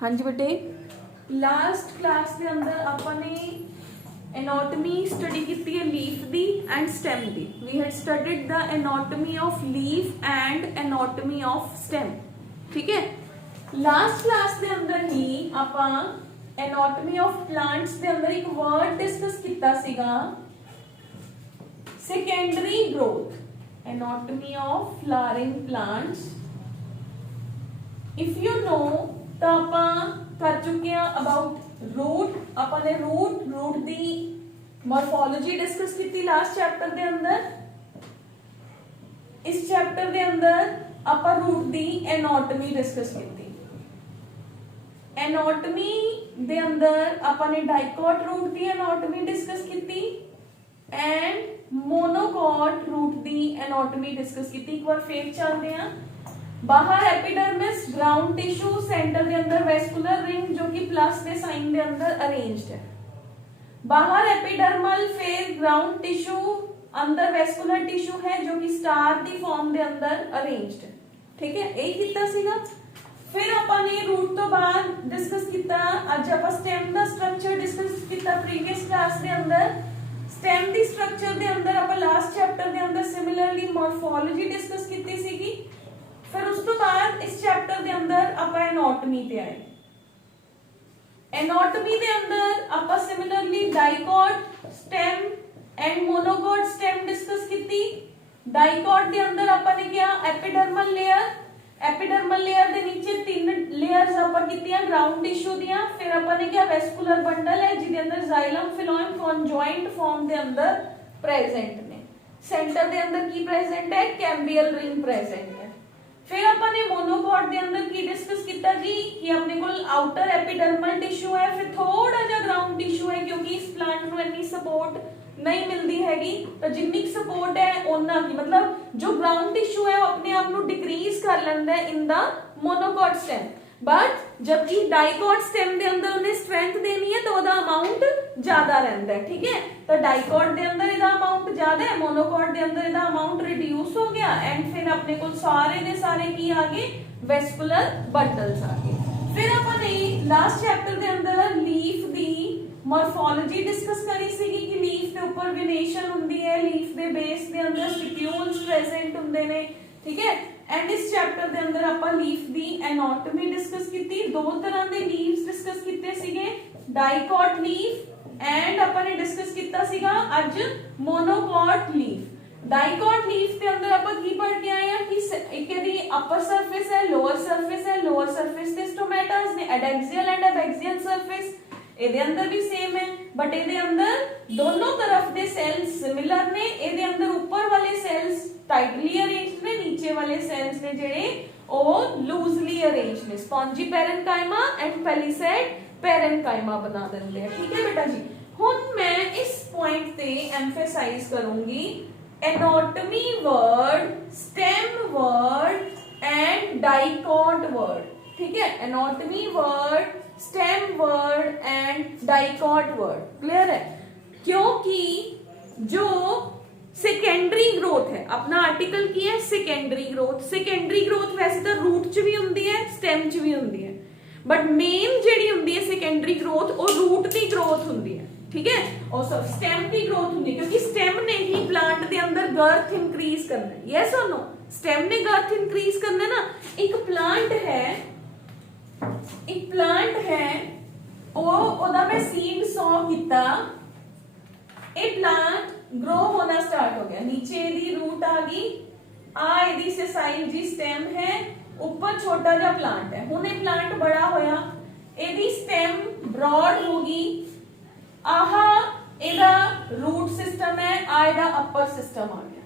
हाँ जी बेटे, last class के अंदर अपने एनाटॉमी स्टडी की है लीफ दी एंड स्टेम दी। We had studied the anatomy of leaf and anatomy of stem. ठीक है, लास्ट क्लास के अंदर ही ਆਪਾਂ एनाटॉमी ऑफ प्लांट्स के अंदर एक वर्ड डिस्कस किया सीगा, secondary growth. Anatomy of flowering plants if you know तो आप कर चुके हैं अबाउट रूट। अपने रूट दी मॉर्फोलॉजी डिस्कस की लास्ट चैप्टर के अंदर। इस चैप्टर के अंदर आप रूट दी एनाटॉमी डिस्कस की। एनाटॉमी दे अंदर आपने डाइकॉट रूट दी एनाटॉमी डिस्कस की एंड मोनोकॉट रूट दी एनाटॉमी डिस्कस की। एक बार फिर चलते हैं। बाहर एपिडर्मिस, ग्राउंड टिश्यू, सेंटर के अंदर वेस्कुलर रिंग जो कि प्लस के साइन के अंदर अरेंज्ड है। बाहर एपिडर्मल, फिर ग्राउंड टिश्यू, अंदर वेस्कुलर टिश्यू है जो कि स्टार दी फॉर्म के अंदर अरेंज्ड है। ठीक है, यही किया सीगा। फिर अपने रूट तो बाद डिस्कस किया। अज आप स्टेम का स्ट्रक्चर डिस्कस किया प्रीवियस क्लास के अंदर। स्टेम दी स्ट्रक्चर के अंदर आप लास्ट चैप्टर के अंदर सिमिलरली मॉर्फोलॉजी डिस्कस की सीगी। फिर उस तो बाद इस चैप्टर के अंदर आप एनाटॉमी पे आए। एनाटॉमी के अंदर आप similarly dicot stem and monocot stem discuss की। डाइकॉट के अंदर आपने क्या एपिडर्मल लेयर, एपिडर्मल लेयर के नीचे तीन लेयर्स आप कीतियां ग्राउंड टिश्यू दियां। फिर आपने क्या वेस्कुलर बंडल है जिसके अंदर जाइलम फिलोएम कॉन्जॉइंट फॉर्म के अंदर प्रेजेंट ने। सेंटर के अंदर की प्रेजेंट है, कैम्बियल रिंग प्रेजेंट है। फिर अपने मोनोकॉट के अंदर की डिस्कस किया जी कि अपने को आउटर एपिडर्मल टिश्यू है, फिर थोड़ा जा ग्राउंड टिश्यू है क्योंकि इस प्लांट को इतनी सपोर्ट नहीं मिलती हैगी। तो जितनी सपोर्ट है ओना की मतलब जो ग्राउंड टिश्यू है वो अपने आप को डिक्रीज कर लेंदा है in the monocot stem. But जबकि डाइकॉट स्टेम के अंदर उन्हें स्ट्रेंथ देनी है तो ओदा अमाउंट ज्यादा रहता है। ठीक है, तो डाइकॉट के अंदर इदा अमाउंट ज्यादा है, मोनोकॉट के अंदर इदा अमाउंट रिड्यूस हो गया एंड फिर अपने को सारे दे सारे की आगे वेस्कुलर बंडल्स आ गए। फिर अपने लास्ट चैप्टर के अंदर लीफ दी मॉर्फोलॉजी डिस्कस करी सीगी कि लीफ के ऊपर वेनेशन हुंदी है, लीफ के बेस के अंदर स्टिक्यूल्स प्रेजेंट हुंदे ने। ठीक है, एंड इस चैप्टर के अंदर ਆਪਾਂ लीफ दी एनाटॉमी डिस्कस की। दो तरह के लीव्स डिस्कस किए सीगे, डाइकॉट लीफ एंड आपने डिस्कस किया सीगा आज मोनोकॉट लीफ। डाइकॉट लीफ के अंदर आप की पढ़ के आए हैं कि एक दी अपर सरफेस है, लोअर सरफेस है। लोअर सरफेस ते स्टोमेटास ने, एडेक्सियल एंड एबैक्सियल सरफेस ਇਹਦੇ अंदर भी सेम है बट ਇਹਦੇ अंदर दोनों तरफ ਦੇ सेल्स सिमिलर ने। ਇਹਦੇ अंदर ऊपर वाले सेल्स टाइटली अरेंज्ड ने, नीचे वाले सेल्स ने ਜਿਹੜੇ ਉਹ लूजली अरेंज्ड ने। Spongy parenchyma and palisade parenchyma बना ਦਿੰਦੇ ਆ। ठीक है बेटा जी, ਹੁਣ मैं इस पॉइंट ਤੇ एम्फेसाइज करूंगी anatomy word, stem word and dicot word. ठीक है, anatomy word, stem word and dicot word. Clear है, क्योंकि जो सेकेंडरी ग्रोथ है अपना आर्टिकल की है सेकेंडरी ग्रोथ। सेकेंडरी ग्रोथ वैसे तो रूट च भी हुंदी है, स्टेम च भी हुंदी है, बट मेन जेडी हुंदी है सेकेंडरी ग्रोथ वो रूट की ग्रोथ हुंदी है। ठीक है, और सब स्टेम की ग्रोथ हुंदी है क्योंकि स्टेम ने ही प्लांट के अंदर गर्थ इंक्रीज करना है। यस और नो, स्टेम ने गर्थ इंक्रीज करना है ना। एक प्लांट है, एक प्लांट है ओदा मैं सीड सॉ किया, ए प्लांट ग्रो होना स्टार्ट हो गया। नीचे दी रूट आ गई, आ एदी सेसाइल जी स्टेम है, ऊपर छोटा जा प्लांट है। हुण ये प्लांट बड़ा होया, एदी स्टेम ब्रॉड होगी, आहा एदा रूट सिस्टम है, आ एदा अपर सिस्टम आ गया।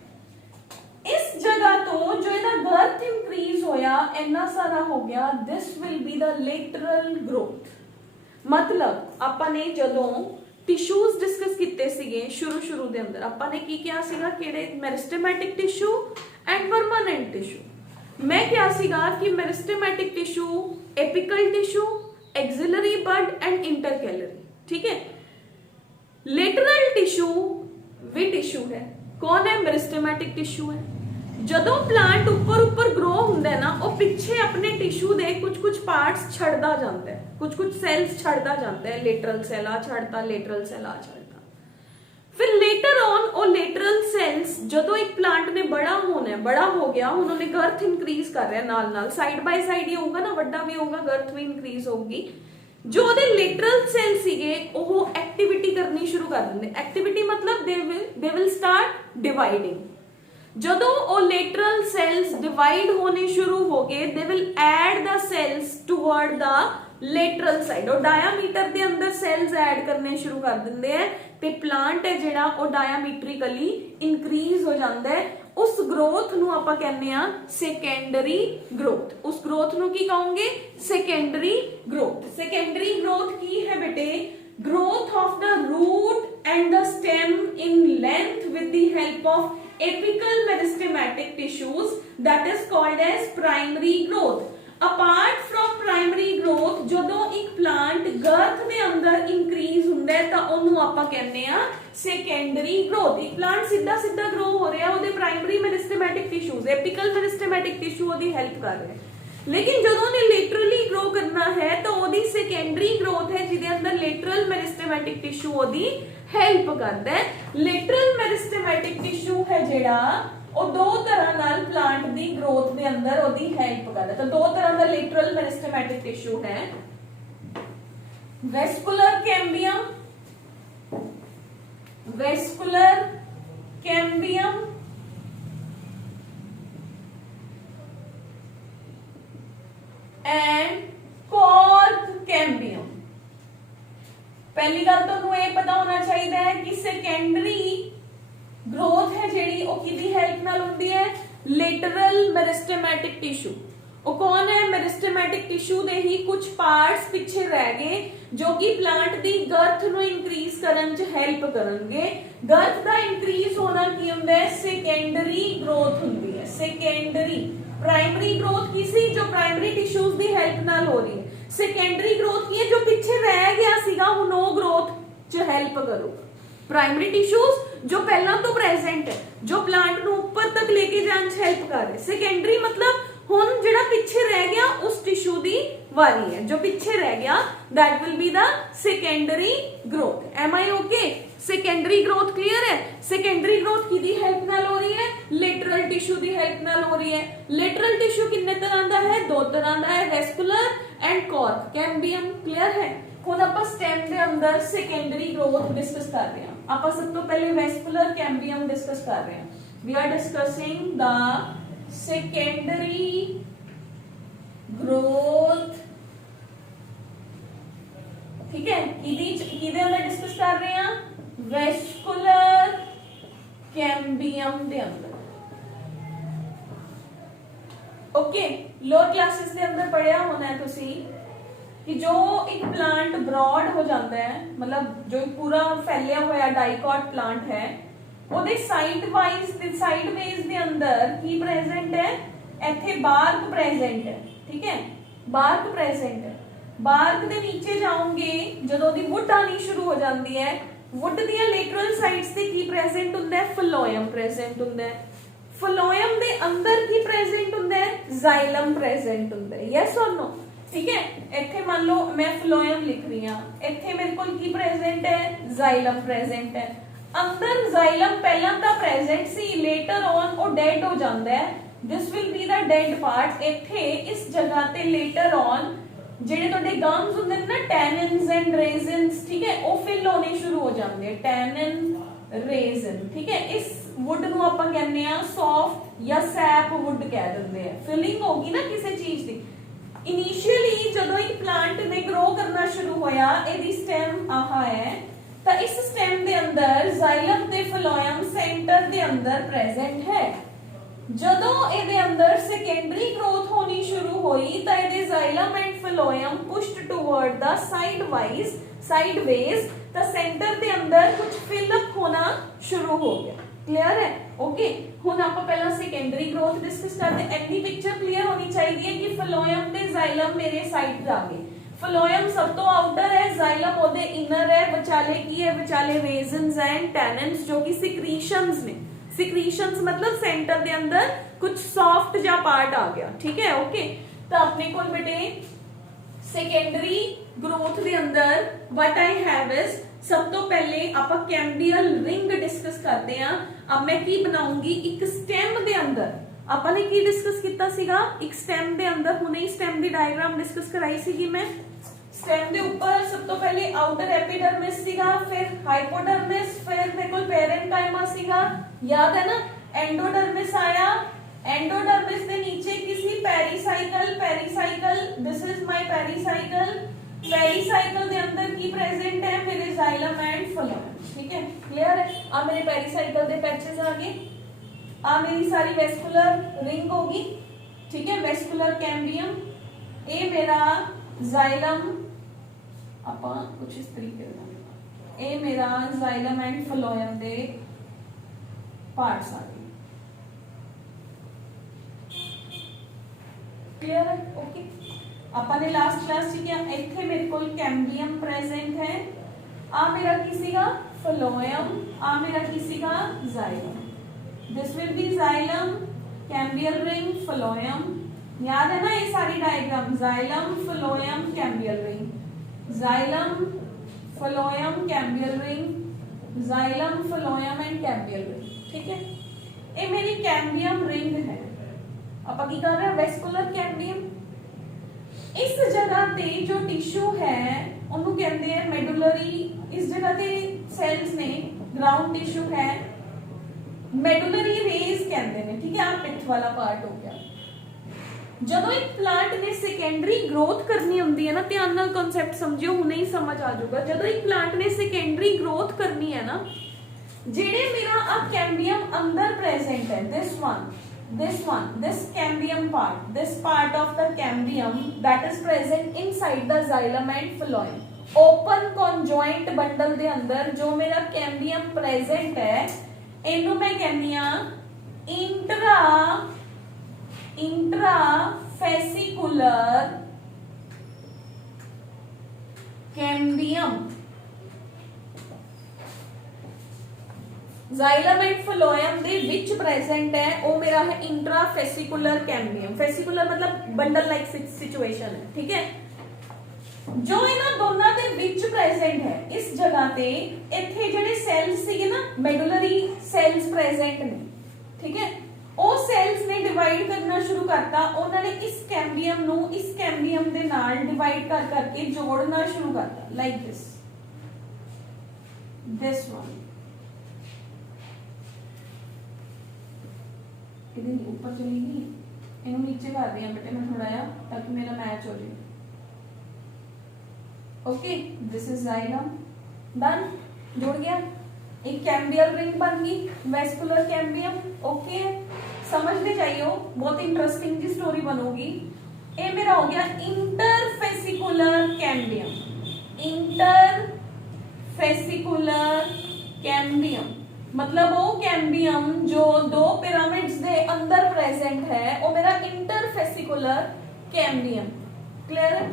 इस जगह तो जो ਇਹਦਾ गर्थ इंक्रीज होया इन्ना सारा हो गया, this will be the lateral growth. मतलब आपने जदों टिश्यूज डिस्कस किए सीगे शुरू दे अंदर आपने की किया सीगा किहड़े meristematic tissue and permanent tissue. मैं क्या सीगा कि meristematic tissue, apical tissue, axillary bud and intercalary. ठीक है, लेटरल टिश्यू वी टिश्यू है। कौन है? मेरिस्टेमेटिक टिश्यू है। ਜਦੋਂ ਪਲਾਂਟ ਉੱਪਰ ग्रो ਹੁੰਦਾ ਹੈ ਨਾ ਉਹ ਪਿੱਛੇ ਆਪਣੇ ਟਿਸ਼ੂ ਦੇ ਕੁਝ ਪਾਰਟਸ ਛੱਡਦਾ ਜਾਂਦਾ ਹੈ, ਕੁਝ ਸੈਲਸ ਛੱਡਦਾ ਜਾਂਦਾ ਹੈ, ਲੇਟਰਲ ਸੈਲ ਆ ਛੱਡਦਾ, ਲੇਟਰਲ ਸੈਲ ਆ ਛੱਡਦਾ। ਫਿਰ ਲੇਟਰ ਔਨ ਉਹ ਲੇਟਰਲ ਸੈਲਸ ਜਦੋਂ ਇੱਕ ਪਲਾਂਟ ਨੇ ਬੜਾ ਹੋਣਾ ਹੈ, ਬੜਾ ਹੋ ਗਿਆ, ਹੁਣ ਉਹਨੇ ਗਰਥ ਇਨਕਰੀਜ਼ ਕਰ ਰਿਹਾ ਨਾਲ ਸਾਈਡ ਬਾਈ ਸਾਈਡ ਹੀ ਹੋਊਗਾ ਨਾ, ਵੱਡਾ ਵੀ ਹੋਊਗਾ, ਗਰਥ ਵੀ ਇਨਕਰੀਜ਼ ਹੋਊਗੀ। ਜੋ ਉਹਦੇ ਲੇਟਰਲ ਸੈਲ ਸੀਗੇ ਉਹ ਐਕਟੀਵਿਟੀ ਕਰਨੀ ਸ਼ੁਰੂ ਕਰ ਦਿੰਦੇ। ਐਕਟੀਵਿਟੀ ਮਤਲਬ ਦੇ ਵਿਲ ਸਟਾਰਟ ਡਿਵਾਈਡਿੰਗ। ਜਦੋਂ ਉਹ ਲੇਟਰਲ ਸੈਲਸ ਡਿਵਾਈਡ ਹੋਣੇ ਸ਼ੁਰੂ ਹੋ ਗਏ, they will add the cells toward the lateral side. ਉਹ ਡਾਇਆਮੀਟਰ ਦੇ ਅੰਦਰ ਸੈਲਸ ਐਡ ਕਰਨੇ ਸ਼ੁਰੂ ਕਰ ਦਿੰਦੇ ਆ ਤੇ ਪਲਾਂਟ ਹੈ ਜਿਹੜਾ ਉਹ ਡਾਇਆਮੀਟ੍ਰਿਕਲੀ ਇਨਕਰੀਜ਼ ਹੋ ਜਾਂਦਾ ਹੈ। ਉਸ ਗਰੋਥ ਨੂੰ ਆਪਾਂ ਕਹਿੰਦੇ ਆ ਸੈਕੰਡਰੀ ਗਰੋਥ। ਉਸ ਗਰੋਥ ਨੂੰ ਕੀ ਕਹੋਗੇ? Secondary growth. ਸੈਕੰਡਰੀ ਗਰੋਥ ਕੀ ਹੈ ਬੇਟੇ? growth of the root and the stem in length with the help of apical meristematic tissues, that is called as primary growth। apart from primary growth ਜਦੋਂ ਇੱਕ plant girth ਦੇ ਅੰਦਰ increase ਹੁੰਦਾ ਹੈ ਤਾਂ ਉਹਨੂੰ ਆਪਾਂ ਕਹਿੰਦੇ ਆ secondary growth। ਇੱਕ plant ਸਿੱਧਾ grow ਹੋ ਰਿਹਾ, ਉਹਦੇ primary meristematic tissues, apical meristematic tissue ਉਹਦੀ help ਕਰ ਰਹੇ। लेकिन ਜਦੋਂ ਉਹਨੇ laterally grow ਕਰਨਾ ਹੈ ਤਾਂ ਉਹਦੀ secondary growth ਹੈ ਜਿਹਦੇ ਅੰਦਰ lateral meristematic tissue ਉਹਦੀ help ਕਰਦਾ ਹੈ। lateral meristematic tissue ਹੈ ਜਿਹੜਾ ਉਹ ਦੋ ਤਰ੍ਹਾਂ ਨਾਲ ਪਲਾਂਟ ਦੀ ਗਰੋਥ ਦੇ ਅੰਦਰ ਉਹਦੀ ਹੈਲਪ ਕਰਦਾ। ਤਾਂ ਦੋ ਤਰ੍ਹਾਂ ਦਾ lateral meristematic tissue ਹੈ, vascular cambium, vascular cambium and cork cambium। पहली गल तो ये पता होना चाहिए है कि सेकेंडरी ग्रोथ है जेडी ਉਹ ਕਿਹਦੀ ਹੈਲਪ ਨਾਲ ਹੁੰਦੀ ਹੈ? ਲੇਟਰਲ ਮੈਰਿਸਟੇਮੈਟਿਕ ਟਿਸ਼ੂ। ਉਹ ਕੌਣ ਹੈ? ਮੈਰਿਸਟੇਮੈਟਿਕ ਟਿਸ਼ੂ ਦੇ ਹੀ ਕੁਝ ਪਾਰਟਸ ਪਿੱਛੇ ਰਹਿ ਗਏ ਜੋ ਕਿ ਪਲਾਂਟ ਦੀ ਗਰਥ ਨੂੰ ਇਨਕਰੀਜ਼ ਕਰਨ 'ਚ ਹੈਲਪ ਕਰਨਗੇ। ਗਰਥ ਦਾ ਇਨਕਰੀਜ਼ ਹੋਣਾ ਕੀ ਹੁੰਦਾ ਹੈ? ਸੈਕੰਡਰੀ ਗਰੋਥ ਹੁੰਦੀ ਹੈ। ਸੈਕੰਡਰੀ प्राइमरी ग्रोथ किसी जो प्राइमरी टिश्यूज दी हेल्प नाल हो रही है। सेकेंडरी ग्रोथ की है जो पीछे रह गया सीगा हुन वो ग्रोथ च हेल्प करूगा। प्राइमरी टिश्यूज जो पहला तो प्रेजेंट है, जो प्लांट नु ऊपर तक लेके जाने च हेल्प कर रहे। सेकेंडरी मतलब हुन जेड़ा पीछे रह गया उस टिश्यू दी वारी है, जो पीछे रह गया that will be the secondary growth. Am I okay? Secondary growth clear है? सेकेंडरी ग्रोथ की दी हेल्प नाल हो रही है? लेटरल टिश्यू दी हेल्प नाल हो रही है। लेटरल टिश्यू कितने तरह का है? दो तरह का है, vascular and cork cambium. Clear है? हुन आपां स्टेम दे अंदर सेकेंडरी ग्रोथ डिस्कस कर रहे हैं। आपां सब तो पहले वेस्कुलर कैम्बियम डिस्कस कर रहे हैं। We are discussing the secondary growth. ठीक है, किदे अंदर डिस्कस कर रहे हैं? वेस्कुलर कैम्बियम दे अंदर। ओके, लोअर क्लासेस दे अंदर पढ़िया होना है तुसी कि जो एक प्लांट ब्रॉड हो जाता है, मतलब जो पूरा फैलिया हुआ डाइकॉट प्लांट है, ਉਹਦੇ ਸਾਈਡ वेज ਦੇ अंदर की प्रेजेंट है? ਇੱਥੇ ਬਾਰਕ प्रेजेंट है। ठीक है, ਬਾਰਕ प्रेजेंट है। ਬਾਰਕ ਦੇ ਨੀਚੇ ਜਾਓਗੇ ਜਦੋਂ ਦੀ ਵੁੱਡ ਆਣੀ ਸ਼ੁਰੂ ਹੋ ਜਾਂਦੀ ਹੈ, ਵੁੱਡ ਦੀਆਂ ਲੇਟਰਲ ਸਾਈਡਸ ਤੇ ਕੀ ਪ੍ਰੈਜ਼ੈਂਟ ਹੁੰਦਾ ਹੈ? ਫਲੋਇਮ ਪ੍ਰੈਜ਼ੈਂਟ ਹੁੰਦਾ ਹੈ। ਫਲੋਇਮ ਦੇ ਅੰਦਰ ਕੀ ਪ੍ਰੈਜ਼ੈਂਟ ਹੁੰਦਾ ਹੈ? ਜ਼ਾਈਲਮ ਪ੍ਰੈਜ਼ੈਂਟ ਹੁੰਦਾ ਹੈ। Yes or no? ठीक है, ਇੱਥੇ ਮੰਨ ਲਓ ਮੈਂ ਫਲੋਇਮ ਲਿਖ ਰਹੀ ਹਾਂ, ਇੱਥੇ ਮੇਰੇ ਕੋਲ ਕੀ ਪ੍ਰੈਜ਼ੈਂਟ ਹੈ? ਜ਼ਾਈਲਮ ਪ੍ਰੈਜ਼ੈਂਟ ਹੈ। ਅੰਦਰ ਜ਼ਾਈਲਮ ਪਹਿਲਾਂ ਤਾਂ ਪ੍ਰੈਜ਼ੈਂਟ ਸੀ, ਲੇਟਰ ਔਨ ਉਹ ਡੈਡ ਹੋ ਜਾਂਦਾ ਹੈ। This will be the dead part. ਇੱਥੇ ਇਸ ਜਗ੍ਹਾ ਤੇ ਲੇਟਰ ਔਨ ਜਿਹੜੇ ਤੁਹਾਡੇ ਗਮਸ ਹੁੰਦੇ ਨੇ ਨਾ, ਟੈਨਿਨਸ ਐਂਡ ਰੇਜ਼ਨਸ, ਠੀਕ ਹੈ, ਉਹ ਫਿਲ ਹੋਣੇ ਸ਼ੁਰੂ ਹੋ ਜਾਂਦੇ ਆ। ਟੈਨਿਨ, ਰੇਜ਼ਨ, ਠੀਕ ਹੈ। ਇਸ ਵੁੱਡ ਨੂੰ ਆਪਾਂ ਕਹਿੰਦੇ ਆ ਸੌਫਟ ਜਾਂ ਸੈਪ ਵੁੱਡ ਕਹਿ ਦਿੰਦੇ ਆ। ਫਿਲਿੰਗ ਹੋਗੀ ਨਾ ਕਿਸੇ ਚੀਜ਼ ਦੀ। ਇਨੀਸ਼ੀਅਲੀ ਜਦੋਂ ਇੱਕ ਪਲਾਂਟ ਨੇ ਗਰੋ ਕਰਨਾ ਸ਼ੁਰੂ ਹੋਇਆ, ਇਹਦੀ ਸਟੈਮ ਆਹ ਹੈ, ਤਾਂ ਇਸ ਸਟੈਮ ਦੇ ਅੰਦਰ ਜ਼ਾਈਲਮ ਤੇ ਫਲੋਇਮ ਸੈਂਟਰ ਦੇ ਅੰਦਰ ਪ੍ਰੈਜ਼ੈਂਟ ਹੈ। ਜਦੋਂ ਇਹਦੇ ਅੰਦਰ ਸੈਕੰਡਰੀ ਗਰੋਥ ਹੋਣੀ ਸ਼ੁਰੂ ਹੋਈ ਤਾਂ ਇਹਦੇ ਜ਼ਾਈਲਮ ਐਂਡ ਫਲੋਇਮ ਪੁਸ਼ਡ ਟੁਵਰਡ ਦਾ ਸਾਈਡਵੇਜ਼ ਤਾਂ ਸੈਂਟਰ ਦੇ ਅੰਦਰ ਕੁਝ ਫਿਲ ਅਪ ਹੋਣਾ ਸ਼ੁਰੂ ਹੋ ਗਿਆ। क्लियर है? ओके, ਹੁਣ ਆਪਾਂ ਪਹਿਲਾਂ ਸੈਕੰਡਰੀ ਗਰੋਥ ਡਿਸਕਸ ਕਰਦੇ। ਐਨੀ ਪਿਕਚਰ ਕਲੀਅਰ ਹੋਣੀ ਚਾਹੀਦੀ ਹੈ ਕਿ ਫਲੋਇਮ ਤੇ ਜ਼ਾਈਲਮ ਮੇਰੇ ਸਾਈਡ ਜਾ ਗਏ। ਫਲੋਇਮ ਸਭ ਤੋਂ ਆਊਟਰ ਹੈ, ਜ਼ਾਈਲਮ ਉਹਦੇ ਇਨਰ ਹੈ। ਵਿਚਾਲੇ ਕੀ ਹੈ? ਵਿਚਾਲੇ ਰੇਜ਼ਨਸ ਐਂਡ ਟੈਨਿਨਸ ਜੋ ਕਿ ਸਿਕਰੀਸ਼ਨਸ ਨੇ। ਸਿਕਰੀਸ਼ਨਸ मतलब सेंटर ਦੇ ਅੰਦਰ कुछ सॉफ्ट जा पार्ट आ गया, ठीक है। ओके, तो अपने को बेटे सेकेंडरी ग्रोथ ਦੇ ਅੰਦਰ व्हाट आई हैव इज सब तो पहले ਆਪਾਂ कैम्बियल रिंग डिस्कस करते हैं। अब मैं की बनाऊंगी एक स्टेम ਦੇ अंदर ਆਪਾਂ ਨੇ ਕੀ डिस्कस ਕੀਤਾ ਸੀਗਾ एक स्टेम ਦੇ अंदर ਹੁਣੇ ਹੀ स्टेम ਦੀ डायग्राम डिस्कस कराई ਸੀਗੀ मैं। स्टेम ਦੇ ਉੱਪਰ सब तो पहले आउटर एपिडर्मिस सीगा, फिर हाइपोडर्मिस, फिर मेरे को पेरेन्काइमा सीगा, याद है ना। एंडोडर्मिस आया, एंडोडर्मिस के नीचे किसी pericycle, pericycle this is my pericycle, pericycle के अंदर की प्रेजेंट है मेरे जाइलम एंड फ्लोएम, ठीक है, क्लियर है। अब मेरे पेरिसाइकल के पैचेस आ गए, आ मेरी सारी वेस्कुलर रिंग होगी, ठीक है, वेस्कुलर कैम्बियम, ये मेरा जाइलम ਆਪਾਂ कुछ इस तरीके से ये मेरा जाइलम एंड फ्लोएम दे पार्ट्स आ गए, क्लियर है। ओके, ਆਪਾਂ ने लास्ट क्लास च क्या ਇੱਥੇ ਮੇਰੇ ਕੋਲ कैम्बियम प्रेजेंट है, आ मेरा की सीगा फ्लोएम, आ मेरा की सीगा xylem, this will be xylem, cambial ring, phloem, याद है ना ये सारी diagram, xylem phloem cambial ring, xylem phloem cambial ring, xylem phloem and cambial ring, ठीक है। ये मेरी कैम्बियम रिंग है। ਆਪਾਂ ਕੀ ਕਰ ਰਹੇ ਹਾਂ ਵੈਸਕੂਲਰ कैम्बियम। इस जगह ਤੇ जो टिश्यू है ਉਹਨੂੰ ਕਹਿੰਦੇ ਆ मेडुलरी, इस जगह ਤੇ सेल्स ने ग्राउंड टिश्यू है मेडुलरी रेज कहते हैं, ठीक है। आ पित्त वाला पार्ट हो गया। ਜਦੋਂ ਇੱਕ ਪਲਾਂਟ ਨੇ ਸੈਕੰਡਰੀ ਗਰੋਥ ਕਰਨੀ ਹੁੰਦੀ ਹੈ ਨਾ, ਧਿਆਨ ਨਾਲ ਕਨਸੈਪਟ ਸਮਝਿਓ, ਹੁਣੇ ਹੀ ਸਮਝ ਆ ਜਾਊਗਾ। ਜਦੋਂ ਇੱਕ ਪਲਾਂਟ ਨੇ ਸੈਕੰਡਰੀ ਗਰੋਥ ਕਰਨੀ ਹੈ ਨਾ, ਜਿਹੜੇ ਮੇਰਾ ਆ ਕੈਂਬੀਅਮ ਅੰਦਰ ਪ੍ਰੈਜ਼ੈਂਟ ਹੈ, this cambium part, this part of the cambium that is present inside the xylem and phloem, open conjoint bundle ਦੇ ਅੰਦਰ ਜੋ ਮੇਰਾ cambium present ਹੈ, ਇਹਨੂੰ ਮੈਂ ਕਹਿੰਦੀ ਆ intrafascicular cambium। Xylem and phloem they which present है वो मेरा है इंट्राफेसिकुलर कैम्बियम। फेसिकुलर मतलब बंडल लाइक सिचुएशन है, ठीक है। जो इन्हां दोनों दे विच प्रेजेंट है इस जगह ते इत्थे जेडे सेल्स सीगे ना मेडुलरी सेल्स प्रेजेंट ने, ठीक है। ਉਹ सेल्स ने डिवाइड करना शुरू करता, उन्होंने इस कैम्बियम नु इस कैम्बियम दे नाल डिवाइड कर करके जोड़ना शुरू करता, लाइक दिस वन। इधर ऊपर चलेगी, इन्हें नीचे कर रही हैं बेटे मैं थोड़ा या, ताकि मेरा मैच हो जाए। Okay, this is xylem, done, जुड़ गया, एक कैम्बियल रिंग बन गई, वेस्कुलर कैम्बियम। ओके, समझने चाहिए, बहुत इंटरेस्टिंग जी स्टोरी बनोगी। ये मेरा हो गया इंटरफेसिकुलर कैम्बियम, इंटरफेसिकुलर कैम्बियम मतलब वो कैम्बियम जो दो पिरामिड्स दे अंदर प्रेजेंट है, वो मेरा इंटरफेसिकुलर कैम्बियम, क्लियर है।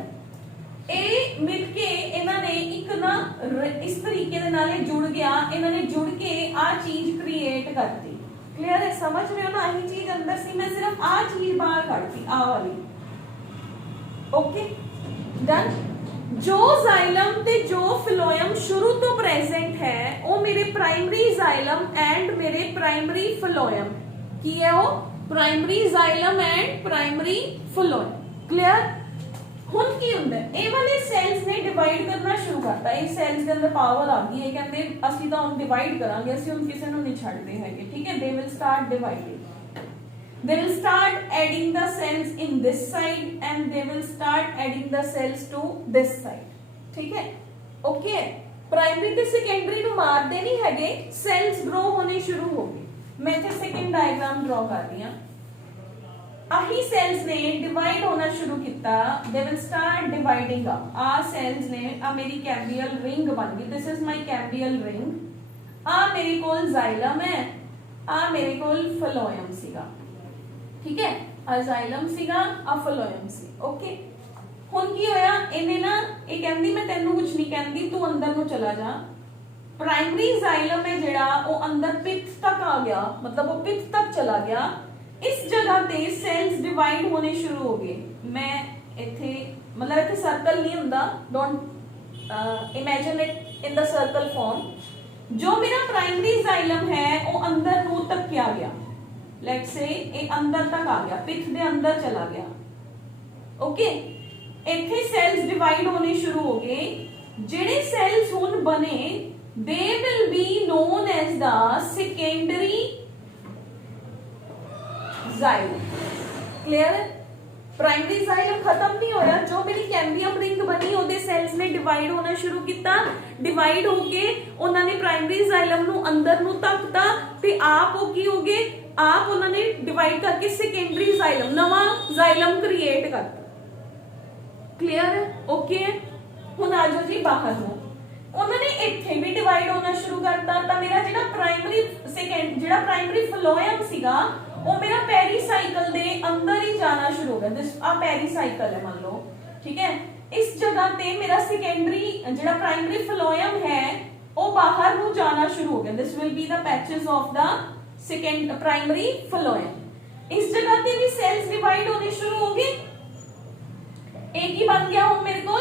ਇਹ ਮਿਲ ਕੇ ਇਹਨਾਂ ਨੇ ਇੱਕ ਨਾ ਇਸ ਤਰੀਕੇ ਦੇ ਨਾਲ ਜੁੜ ਗਿਆ, ਇਹਨਾਂ ਨੇ ਜੁੜ ਕੇ ਆ ਚੀਜ਼ ਕ੍ਰੀਏਟ ਕਰਤੀ, क्लियर है, समझ रहे हो ना। यही चीज अंदर सी, मैं सिर्फ आ चीज बाहर काटती, आ वाली। Okay, done. जो जाइलम ते जो फ्लोएम शुरू तो प्रेजेंट है वो मेरे प्राइमरी जाइलम एंड मेरे प्राइमरी फ्लोएम की है, वो primary xylem and primary phloem, clear. ਹੁਣ ਕੀ ਹੁੰਦਾ ਹੈ, ਇਹ ਵਾਲੇ ਸੈਲਸ ਨੇ ਡਿਵਾਈਡ ਕਰਨਾ ਸ਼ੁਰੂ ਕਰਤਾ, ਇਹ ਸੈਲਸ ਦੇ ਅੰਦਰ ਪਾਵਰ ਆ ਗਈ, ਇਹ ਕਹਿੰਦੇ ਅਸੀਂ ਤਾਂ ਹੁਣ ਡਿਵਾਈਡ ਕਰਾਂਗੇ, ਅਸੀਂ ਹੁਣ ਕਿਸੇ ਨੂੰ ਨਹੀਂ ਛੱਡਦੇ ਹੈਗੇ, ਠੀਕ ਹੈ। They will start dividing, they will start adding the cells in this side and they will start adding the cells to this side, ठीक है। ओके, प्राइमरी ਤੇ ਸੈਕੰਡਰੀ ਨੂੰ ਮਾਰਦੇ ਨਹੀਂ ਹੈਗੇ, ਸੈਲਸ ਗਰੋ ਹੋਣੇ ਸ਼ੁਰੂ ਹੋ ਗਏ। ਮੈਂ ਇੱਥੇ ਸੈਕੰਡ ਡਾਇਗਰਾਮ ਡਰਾ ਕਰ ਰਹੀ ਹਾਂ। आही सेल्स ने डिवाइड होना शुरू किया, they will start dividing up. आ सेल्स ने आ मेरी कैम्बियल रिंग बन गई, this is my cambial ring. आ मेरे कोल जाइलम है, आ मेरे कोल फ्लोएम सीगा, ठीक है। आ जाइलम सीगा, आ फ्लोएम सी। ओके, हुन की होया, इन्हें ना ये कहंदी मैं तेनू कुछ नहीं कहंदी, तू अंदर नु चला जा। प्राइमरी जाइलम है जेड़ा वो अंदर पित्त तक आ गया, मतलब वो पित्त तक चला गया। इस जगह ते सेल्स डिवाइड होने शुरू हो गए। मैं इथे मतलब इथे सर्कल नहीं हुंदा, don't imagine it in the circle form. जो मेरा प्राइमरी जाइलम है वो अंदर नू तक क्या गया, लेट्स से ये अंदर तक आ गया, पिथ दे अंदर चला गया। ओके, इथे सेल्स डिवाइड होने शुरू हो गए। जेडे सेल्स हुन बने they will be known as the secondary xylem। Clear है? प्राइमरी जाइलम खत्म नहीं होया, जो मेरी कैम्बियम रिंग बनी ओदे सेल्स ने डिवाइड होना शुरू किया। डिवाइड होके उन्होंने प्राइमरी जाइलम नु अंदर नु तकता ते आप वो की हो गए, आप उन्होंने डिवाइड करके सेकेंडरी जाइलम नवा जाइलम क्रिएट करता। क्लियर है? ओके, हुन आ जाओ जी बाहर हो। उन्होंने इत्थे भी डिवाइड होना शुरू करता तो मेरा जिहड़ा प्राइमरी सेकेंड जिहड़ा प्राइमरी फ्लोएम सीगा वो मेरा पेरीसाइकल दे अंदर ही जाना शुरू हो गया। दिस आ पेरीसाइकल है मान लो, ठीक है। इस जगह ते मेरा सेकेंडरी जिहड़ा प्राइमरी फ्लोएम है वो बाहर ਨੂੰ जाना शुरू हो गया। This will be the patches of the second primary phloem. इस जगह ते भी सेल्स डिवाइड होने शुरू हो गए। एक ही बन गया हुन मेरे को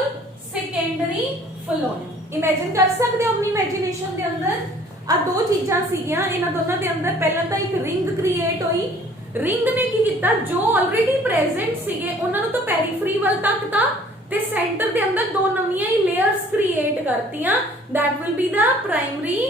सेकेंडरी फ्लोएम। इमेजिन कर सकते हो अपनी इमेजिनेशन के अंदर आ दो चीजां सीगियां, इन्हां दोनों के अंदर पहला तो एक रिंग क्रिएट हुई। रिंग ने की किया, जो ऑलरेडी प्रेजेंट सीगे उन्हां नूं तो पेरीफरी वाल तकता ते सेंटर के अंदर दो नवीं ही लेयर्स क्रिएट करतियां। That will be the primary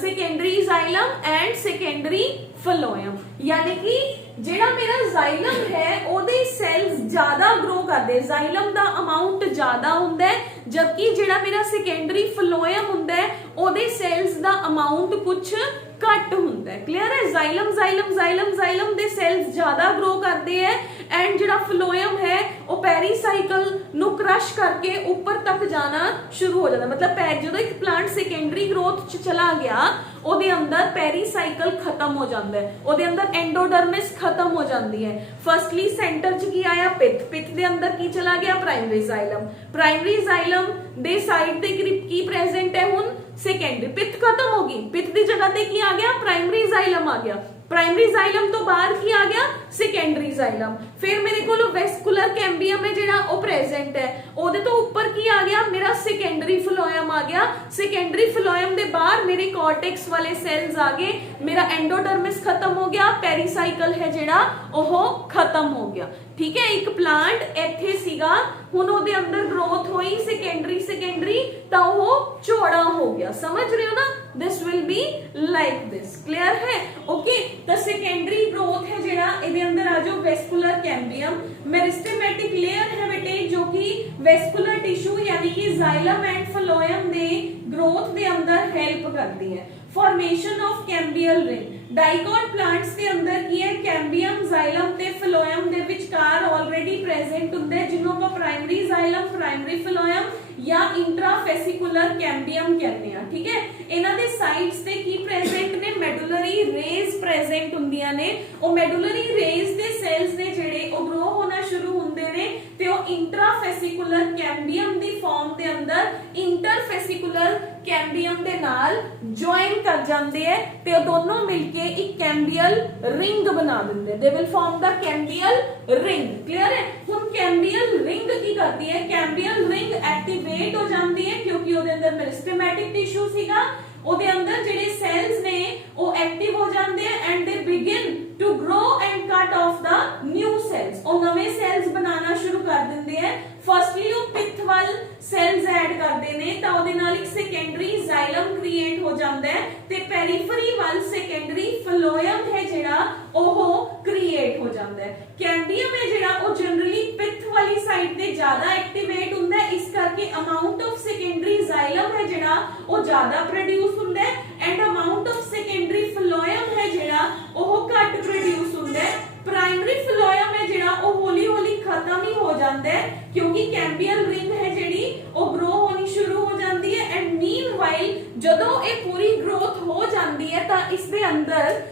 secondary xylem and secondary phloem. यानी कि जेड़ा मेरा जाइलम है ओदे सेल्स ज्यादा ग्रो करदे, जाइलम दा अमाउंट ज्यादा हुंदा है, जबकि जेड़ा मेरा सेकेंडरी फ्लोएम हुंदा है ओदे सेल्स दा अमाउंट कुछ घट हुंदा है। क्लियर है? जाइलम जाइलम जाइलम जाइलम दे सेल्स ज्यादा ग्रो करते हैं एंड जेड़ा फ्लोएम है वो पेरीसाइकल नु क्रश करके ऊपर तक जाना शुरू हो जाता। मतलब जो एक प्लांट सेकेंडरी ग्रोथ च चला गया ओदे अंदर पेरीसाइकल खत्म हो जाता है, ओदे अंदर एंडोडर्मिस खत्म हो जाती है। फर्स्टली सेंटर च की आया पिथ, पिथ दे अंदर की चला गया प्राइमरी जाइलम, प्राइमरी जाइलम दे साइड ते की प्रेजेंट है हुन सेकेंडरी। पिथ खत्म होगी, पिथ की जगह ते की आ गया प्राइमरी जाइलम आ गया। प्राइमरी जाइलम तो बाहर की आ गया सेकेंडरी जाइलम। फिर मेरे को वेस्कुलर कैम्बियम है जेड़ा वो प्रेजेंट है, ओदे तो ऊपर की आ गया मेरा सेकेंडरी फ्लोएम आ गया। सेकेंडरी फ्लोएम दे बाहर मेरे कॉर्टेक्स वाले सेल्स आ गए, मेरा एंडोडर्मिस खत्म हो गया, पेरीसाइकल है जेड़ा ओह खत्म हो गया। ठीक है, एक प्लांट इत्थे सीगा, हुन ओदे अंदर ग्रोथ हुई सेकेंडरी सेकेंडरी तो वो चौड़ा हो गया। समझ रहे हो ना? This will be like this. Clear है? ओके, तो सेकेंडरी ग्रोथ है जेड़ा इहदे अंदर आ जाओ वेस्कुलर कैम्बियम, मेरिस्टेमेटिक लेयर है बेटे जो कि वेस्कुलर टिश्यू यानी कि जाइलम एंड फ्लोएम दे ग्रोथ दे अंदर हेल्प करती है। Formation of cambial ring, dicot plants के अंदर की है कैम्बियम जाइलम ते फ्लोएम दे विचकार ऑलरेडी प्रेजेंट हुंदे हैं, जिन्हों को प्राइमरी जाइलम प्राइमरी फ्लोएम या इंट्राफेसिकुलर कैम्बियम कहते हैं। ठीक है, इन्हां दे साइड्स ते की प्रेजेंट ने मेडुलरी रेज प्रेजेंट हुंदियां ने। ओ मेडुलरी रेज दे सेल्स ने जेड़े ओ ग्रो होना शुरू हुंदे ने ते ओ इंट्राफेसिकुलर कैम्बियम दी फॉर्म दे अंदर इंटरफेसिकुलर कैम्बियम दे नाल ज्वाइन कर जांदे हैं ते ओ दोनों मिलके एक कैम्बियल रिंग बना दिंदे। They will form the cambial ring. Clear है? हुन कैम्बियल रिंग की करती है, कैम्बियल रिंग एक्टिवेट हो जाती है क्योंकि ओदे अंदर मेरिस्टेमेटिक टिश्यू सीगा, ओदे अंदर जेडे सेल्स ने वो एक्टिव हो जाते हैं and they begin to grow and cut off the new cells. और नवे सेल्स बनाना शुरू कर देंगे हैं। फर्स्टली वो पिथ वाल सेल्स ऐड करते हैं तो ओदे नाल एक सेकेंडरी जाइलम क्रिएट हो जाता है ते पेरीफरी वाल सेकेंडरी फ्लोएम है जेड़ा ओहो क्रिएट हो जाता है। कैम्बियम है जेड़ा वो जनरली पिथ वाली साइड ते ज्यादा एक्टिवेट हुंदा है, इस करके अमाउंट ऑफ सेकेंडरी जाइलम है जेड़ा वो ज्यादा प्रोड्यूस हुंदा है and amount of secondary phloem है जेड़ा वो घट प्रोड्यूस हुंदा है। प्राइमरी फ्लोएम है जेड़ा वो हौली हौली खत्म ही हो जाता है क्योंकि कैम्बियल रिंग है जेड़ी वो ग्रो होनी शुरू हो जाती है एंड मीनवाइल जदों ये पूरी ग्रोथ हो जाती है तो इसके अंदर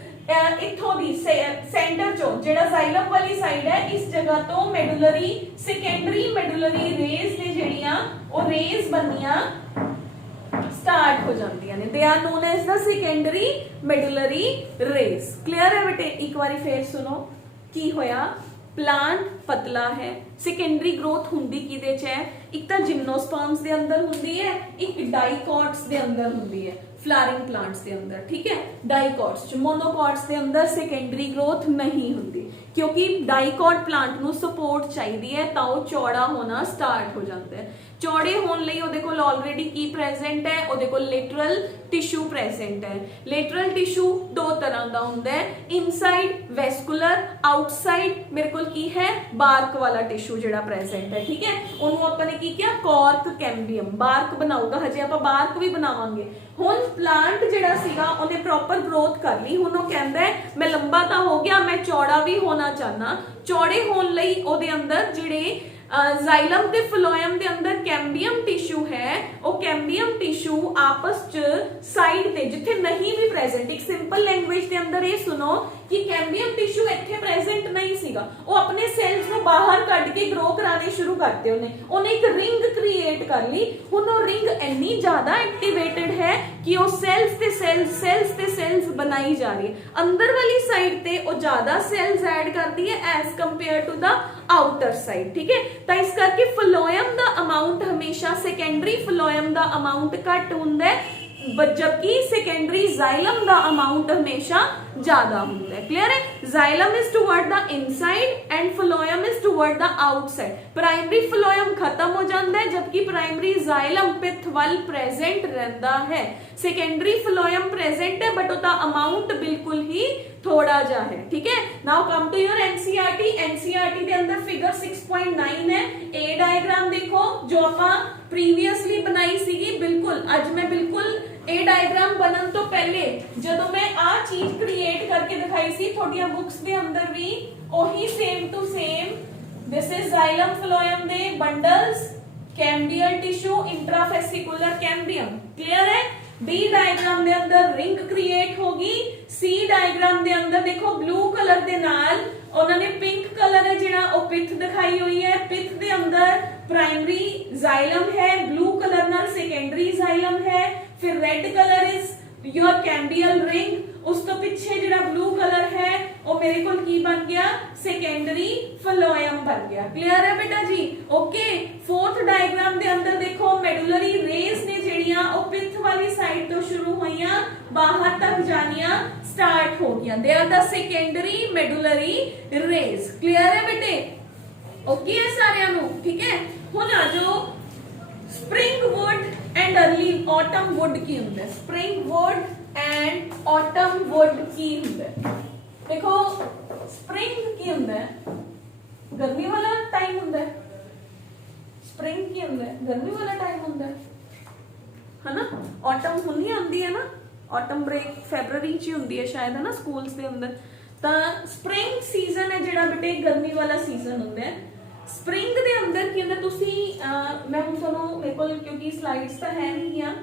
इथों दी सेंटर चो जेड़ा जाइलम वाली साइड है इस जगह तो मेडुलरी सेकेंडरी मेडुलरी रेज ने जेड़ियां वो रेज बननियां स्टार्ट हो जाती है। They are known as the secondary medullary rays. Clear है बेटे? एक बारी फिर सुनो, की होया प्लांट पतला है। सेकेंडरी ग्रोथ हुंदी किदे च है, एक तो जिम्नोस्पर्म्स दे अंदर हुंदी है, एक डाइकॉट्स दे अंदर हुंदी है, फ्लावरिंग प्लांट्स दे अंदर, ठीक है। डाइकॉट्स च, मोनोकॉट्स दे अंदर सेकेंडरी ग्रोथ नहीं हुंदी, क्योंकि डाइकॉट प्लांट नू सपोर्ट चाहिदी है तां वो चौड़ा होना स्टार्ट हो जाता है। चौड़े होने लई उहदे कोल ऑलरेडी की प्रेजेंट है, उहदे कोल लेटरल टिश्यू प्रेजेंट है। लेटरल टिश्यू दो तरह का हुंदा है, इनसाइड वैस्कुलर, आउटसाइड मेरे कोल की है बार्क वाला टिश्यू जिहड़ा प्रेजेंट है, ठीक है। उहनूं आपां ने की किया कॉर्क कैम्बियम, बार्क बनाऊगा, हजे आपां बार्क भी बनावांगे। हुण प्लांट जिहड़ा सीगा उहने प्रॉपर ग्रोथ कर ली, हुण ओह कहंदा है मैं लंबा तां हो गया, मैं चौड़ा भी होना चाहना। चौड़े होने लई उहदे अंदर जिहड़े जाइलम ते फ्लोएम दे अंदर कैम्बियम टिश्यू है, वो कैम्बियम टिश्यू आपस च साइड ते जिथे नहीं भी प्रेजेंट, एक सिंपल लैंग्वेज दे अंदर ये सुनो कि कैम्बियम टिश्यू इत्थे प्रेजेंट नहीं सीगा, वो अपने सेल्स को बाहर कढ के ग्रो कराने शुरू करते उन्हें एक रिंग क्रिएट कर ली। हुण वो रिंग इन्नी ज्यादा एक्टिवेटेड है कि वो सेल्स ते सेल्स बनाई जा रही है। अंदर वाली साइड ते वो ज्यादा सेल्स ऐड करती है as compare to the outer side, ठीक है। तो इस करके फ्लोएम दा अमाउंट हमेशा सेकेंडरी फ्लोएम दा अमाउंट घट हुंदा है, जबकि सेकेंडरी जाइलम दा अमाउंट हमेशा ज्यादा होता है। क्लियर है? Xylem is toward the inside and phloem is toward the outside. Primary phloem खत्म हो जाता है, जबकि प्राइमरी जाइलम पिथ वाल प्रेजेंट रहता है। सेकेंडरी फ्लोएम प्रेजेंट है बट उसका अमाउंट बिल्कुल ही थोड़ा जा है, ठीक है। Now come to your NCERT. NCERT के अंदर फिगर 6.9 है। ए डायग्राम देखो जो आपा प्रीवियसली बनाई सीगी, बिल्कुल आज मैं बिल्कुल ए डायग्राम बनन तो पहले जदों मैं आ चीज क्रिएट करके दिखाई सी थोड़िया बुक्स दे अंदर भी ओही same to same, this is xylem phloem दे bundles, cambial tissue, intrafascicular cambium. Clear है? डी डायग्राम दे अंदर रिंग क्रिएट होगी। सी डायग्राम दे अंदर देखो ब्लू कलर दे नाल उन्होंने पिंक कलर है जिहड़ा ओ पिथ दिखाई हुई है। पिथ दे अंदर प्राइमरी जाइलम है, ब्लू कलर नाल सेकेंडरी जाइलम है, फिर red colour is your cambial ring, उस तो पीछे जिहड़ा ब्लू कलर है वो मेरे को की बन गया सेकेंडरी फ्लोएम बन गया। क्लियर है बेटा जी? ओके। फोर्थ डायग्राम दे अंदर देखो मेडुलरी रेस ने जिहड़ियां ओ पिथ वाली साइड तो शुरू होईयां बाहर तक जानियां स्टार्ट हो गया, they are the secondary medullary rays. Clear है बेटे? ओके है सारियां नू? ठीक है। हुण आ जो spring would and early autumn would की हुंदा है। Spring would and autumn would की हुंदा है। देखो स्प्रिंग की हुंदा है गर्मी वाला टाइम हुंदा है, स्प्रिंग की हुंदा है गर्मी वाला टाइम हुंदा है ना। ऑटम हुंदी आंदी है ना, ऑटम ब्रेक फैब्रुअरी च हुंदी है शायद, है ना, स्कूल्स दे अंदर। तां स्प्रिंग सीजन है जिहड़ा बेटे गर्मी वाला सीजन हुंदा है। स्प्रिंग दे अंदर की हुंदा तुसी मैं हुण तुहानूं मेरे कोल क्योंकि स्लाइड्स तां है नहीं गया,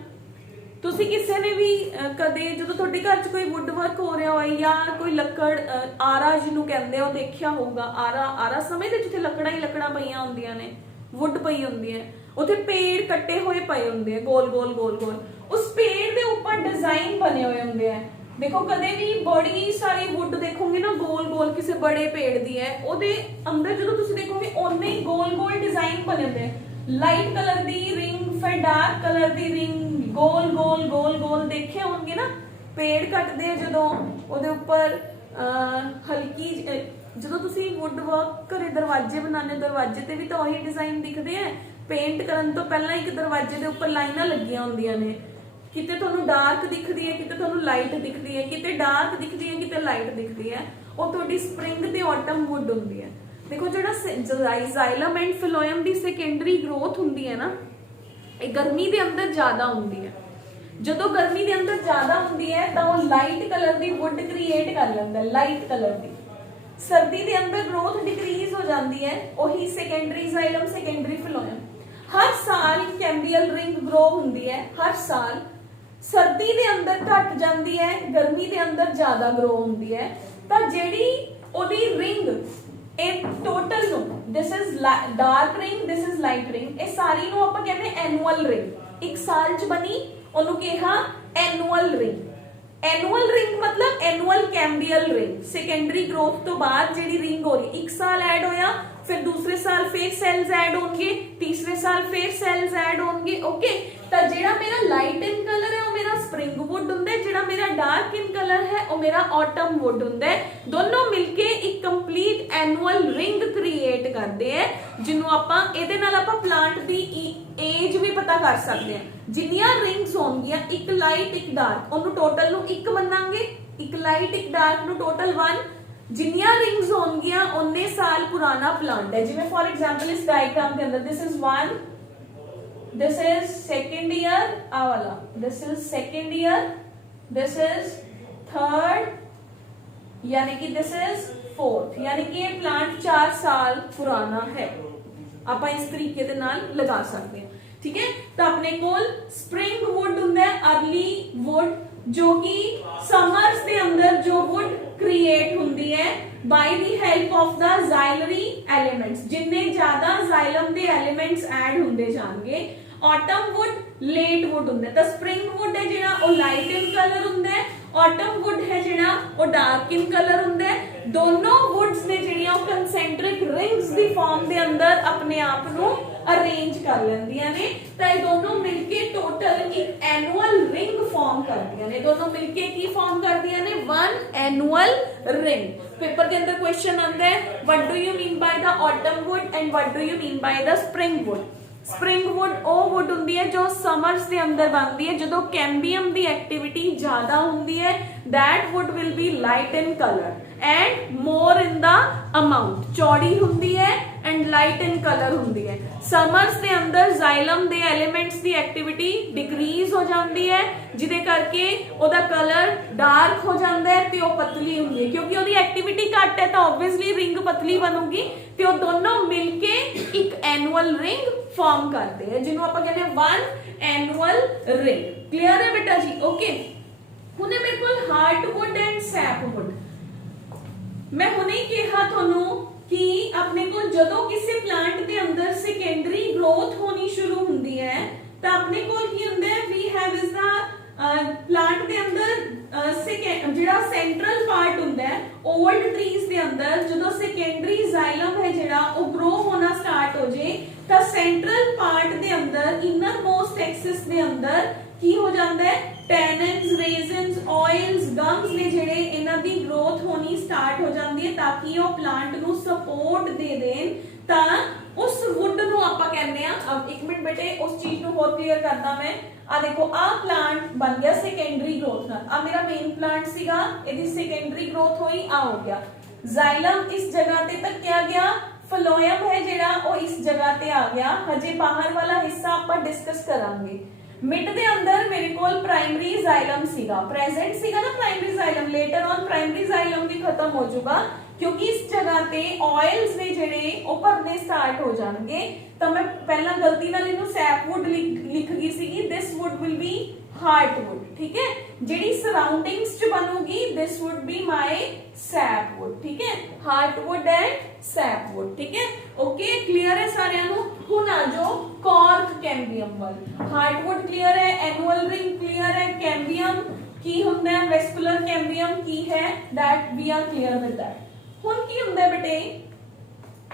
तुसी किसी ने भी कदे जदों तुहाडे घर च कोई वुड वर्क हो रहा होए या कोई लक्कड़ आरा जिहनूं कहंदे आ, देखिया होगा आरा समझदे जिथे लकड़ा ही लकड़ा पईयां हुंदियां ने, वुड पई हुंदी है, उत्थे पेड़ कट्टे हुए पए हुंदे आ गोल गोल गोल गोल, उस पेड़ दे ऊपर डिजाइन बने हुए हुंदे आ। देखो कदे भी बड़ी सारी वुड देखोगे ना गोल गोल किसी बड़े पेड़ दी है, ओदे अंदर जो तुसी देखोगे ओने ही गोल गोल डिजाइन बने हुंदे, लाइट कलर दी रिंग फिर डार्क कलर दी रिंग, गोल गोल गोल गोल देखे होंगे ना। पेड़ कटदे जदों ओदे ऊपर हल्की जदों तुसी वुड वर्क घरे दरवाजे बनाने, दरवाजे ते भी तो वही डिजाइन दिखदे हैं। पेंट करन तो पहला एक दरवाजे दे ऊपर लाइनां लगियां हुंदियां ने, किते तुहानूं डार्क दिखदी है, किते तुहानूं लाइट दिखदी है, किते डार्क दिखदी है, किते लाइट दिखदी है, ਉਹ ਤੁਹਾਡੀ स्प्रिंग ते ऑटम वुड ਹੁੰਦੀ है। देखो ਜਿਹੜਾ xylem and phloem the secondary growth ਹੁੰਦੀ है ना, ਇਹ गर्मी ਦੇ अंदर ਜ਼ਿਆਦਾ ਹੁੰਦੀ है। ਜਦੋਂ गर्मी ਦੇ अंदर ਜ਼ਿਆਦਾ ਹੁੰਦੀ है ਤਾਂ ਉਹ light colour the would create ਕਰ ਲੈਂਦਾ, ਲਾਈਟ ਕਲਰ ਦੀ। सर्दी ਦੇ अंदर ग्रोथ डिक्रीज हो जाती है, ਉਹੀ ਸੈਕੰਡਰੀ जाइलम ਸੈਕੰਡਰੀ फ्लोएम। हर साल कैम्बियल रिंग ग्रो ਹੁੰਦੀ है, हर साल। सर्दी ਦੇ अंदर घट जाती है, गर्मी ਦੇ अंदर ज्यादा ग्रो ਹੁੰਦੀ है। ਤਾਂ ਜਿਹੜੀ ਉਹਦੀ ਰਿੰਗ ਇਹ ਟੋਟਲ ਨੂੰ, this is dark ring, this is light ring, ਇਹ ਸਾਰੀ ਨੂੰ ਆਪਾਂ ਕਹਿੰਦੇ ਐਨੂਅਲ ਰਿੰਗ। ਇੱਕ ਸਾਲ ਚ ਬਣੀ ਉਹਨੂੰ ਕਿਹਾ ਐਨੂਅਲ ਰਿੰਗ। एनुअल रिंग मतलब annual cambial ring, secondary growth तो बाद जेडी रिंग हो रही, एक साल ऐड होया, फिर दूसरे साल फिर सेल्स ऐड होंगे, तीसरे साल फिर सेल्स ऐड होंगे। ओके, तो जेड़ा मेरा लाइट इन कलर है वो मेरा स्प्रिंग वुड हुंदा है, जेड़ा मेरा डार्क इन कलर है वो मेरा ऑटम वुड हुंदा है। दोनों मिलके एक कंप्लीट एनुअल रिंग क्रिएट करते हैं, जिन्हों आपां इहदे नाल आपां प्लांट दी एज भी पता कर सकते हैं। जिन्नियां रिंग्स होणगियां, एक लाइट एक डार्क, ओनू टोटल नू एक मनांगे, एक लाइट एक डार्क नू टोटल 1। जिन्नियां रिंग्स होणगियां उन्ने साल पुराना प्लांट है। जिवें फॉर एग्जांपल इस डायग्राम के अंदर this is 1, this is second year, आ वाला this is second year, this is third, यानी कि दिस इज फोर्थ, यानी कि ये प्लांट 4 साल पुराना है। आप इस तरीके दे नाल लगा सकते हैं। ठीक है, तो अपने कोल स्प्रिंग वुड हुंदा है, अर्ली वुड, जो कि समर्स दे अंदर जो वुड क्रिएट हुंदी है by the help of the xylary elements, जिन्ने ज्यादा जाइलम दे एलिमेंट्स ऐड हुंदे जाणगे। ऑटम वुड लेट वुड हुंदा है, तो स्प्रिंग वुड है जेड़ा ओ लाइट इन कलर हुंदा है, ऑटम वुड है जेड़ा ओ डार्क इन कलर हुंदा है। दोनों वुड्स ने जेड़ियां कंसेंट्रिक रिंग्स दी फॉर्म दे अंदर अपने आप नु अरेंज कर लेंदियां ने, तो ये दोनों मिलके टोटल एक एनुअल रिंग फॉर्म करदियां ने। दोनों मिलके की फॉर्म करदियां ने, 1 एनुअल रिंग। पेपर के अंदर क्वेश्चन आंदा है, what do you mean by the autumn wood and what do you mean by the spring wood. Spring wood ओ वुड हुंदी है जो समर्स दे अंदर बनदी है, जदों कैम्बियम दी एक्टिविटी ज्यादा हुंदी है, that would will B light in colour and more in the amount, चौड़ी हुंदी है एंड लाइट इन कलर हुंदी है। समर्स दे अंदर जाइलम दे एलिमेंट्स दी एक्टिविटी डिक्रीज हो जाती है, जिदे करके ओदा कलर डार्क हो जाता है ते ओ पतली हुंदी है, क्योंकि ओदी एक्टिविटी घट है तो ऑब्वियसली रिंग पतली बनूगी, ते ओ दोनों मिलके एक एनुअल रिंग फॉर्म करते हैं, जिन्हों आप कहते हैं 1 एनुअल रिंग। क्लियर है बेटा जी? ओके, हुणे मेरे को हार्टवुड एंड सैपवुड, मैं हुणे कहा थानू कि अपने को जदों किसी प्लांट के अंदर सेकेंडरी ग्रोथ होनी शुरू हुंदी है, तो अपने को की हुंदा है, we have is the plant के अंदर जेड़ा सेंट्रल पार्ट हुंदा है ओल्ड ट्रीज के अंदर, जदों सेकेंडरी जाइलम है जेड़ा वो ग्रो होना स्टार्ट हो जाए, तो सेंट्रल पार्ट के अंदर इनर मोस्ट एक्सिस के अंदर की हो जाता है, टैनिन्स, रेजिन्स, ऑयल्स, गम्स ने जेड़े इन्हां दी ग्रोथ होनी स्टार्ट हो जाती है, ताकि वो प्लांट नू सपोर्ट दे देन, तां उस वुड नू आपां कहंदे आ। अब एक मिनट बेटे उस चीज नू होर क्लियर करदा मैं। आ देखो, आ प्लांट बन गया सेकेंडरी ग्रोथ नाल, आ मेरा मेन प्लांट सीगा, इहदी सेकेंडरी ग्रोथ होई, आ हो गया जाइलम इस जगह ते तक क्या गया, फ्लोएम है जेड़ा वो इस जगह ते आ गया। हजे बाहर वाला हिस्सा आपां डिस्कस करांगे। मिड दे अंदर मेरे कोल प्राइमरी जाइलम सीगा, प्रेजेंट सीगा ना primary xylem, later on primary xylem भी खत्म हो जाएगा, क्योंकि इस जगह ते ऑयल्स ने जेड़े ओ भरने स्टार्ट हो जाणगे। तो मैं पहला गलती नाल इनू सैपवुड लिख गई सीगी, this wood will be heartwood. ठीक है, जेड़ी सराउंडिंग्स च बनूगी, this wood be my sapwood. ठीक है, हार्टवुड एंड सैपवुड। ठीक है, ओके, क्लियर है सारिਆਂ ਨੂੰ। ਹੁਣ आ जाओ कॉर्क कैम्बियम वाल। हार्टवुड क्लियर है, एनुअल रिंग क्लियर है, कैम्बियम की हुंदा है, वेस्कुलर कैम्बियम की है, that we are clear with that. हुण की हुंदा है बेटे,